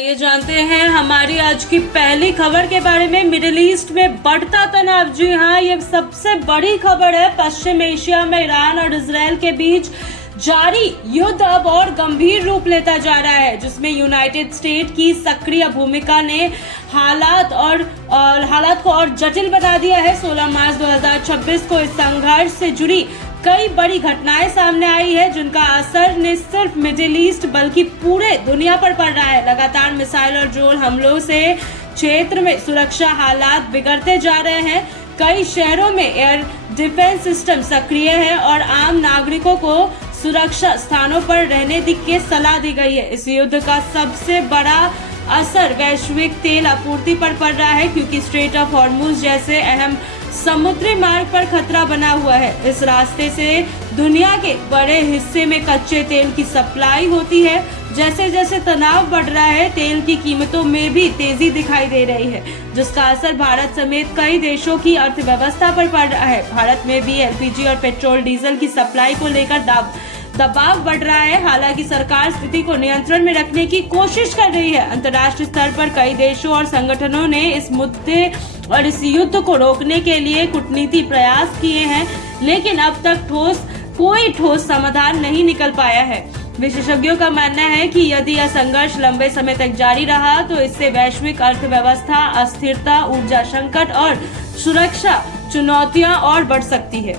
ये जानते हैं हमारी आज की पहली खबर के बारे में। मिडिल ईस्ट में बढ़ता तनाव। जी हाँ, ये सबसे बड़ी खबर है। पश्चिम एशिया में ईरान और इजरायल के बीच जारी युद्ध अब और गंभीर रूप लेता जा रहा है, जिसमें यूनाइटेड स्टेट की सक्रिय भूमिका ने हालात को और जटिल बना दिया है। 16 मार्च 2026 को इस संघर्ष से जुड़ी कई बड़ी घटनाएं सामने आई है, जिनका असर न सिर्फ मिडिल ईस्ट बल्कि पूरे दुनिया पर पड़ रहा है। लगातार मिसाइल और ड्रोन हमलों से क्षेत्र में सुरक्षा हालात बिगड़ते जा रहे हैं। कई शहरों में एयर डिफेंस सिस्टम सक्रिय है और आम नागरिकों को सुरक्षा स्थानों पर रहने की सलाह दी गई है। इस युद्ध का सबसे बड़ा असर वैश्विक तेल आपूर्ति पर पड़ रहा है, क्योंकि स्ट्रेट ऑफ हॉर्मुज जैसे अहम समुद्री मार्ग पर खतरा बना हुआ है। इस रास्ते से दुनिया के बड़े हिस्से में कच्चे तेल की सप्लाई होती है। जैसे जैसे तनाव बढ़ रहा है, तेल की कीमतों में भी तेजी दिखाई दे रही है, जिसका असर भारत समेत कई देशों की अर्थव्यवस्था पर पड़ रहा है। भारत में भी एलपीजी और पेट्रोल डीजल की सप्लाई को लेकर दबाव बढ़ रहा है। हालांकि सरकार स्थिति को नियंत्रण में रखने की कोशिश कर रही है। अंतर्राष्ट्रीय स्तर पर कई देशों और संगठनों ने इस मुद्दे और इस युद्ध को रोकने के लिए कूटनीतिक प्रयास किए हैं, लेकिन अब तक कोई ठोस समाधान नहीं निकल पाया है। विशेषज्ञों का मानना है कि यदि यह संघर्ष लंबे समय तक जारी रहा तो इससे वैश्विक अर्थव्यवस्था अस्थिरता, ऊर्जा संकट और सुरक्षा चुनौतियां और बढ़ सकती है।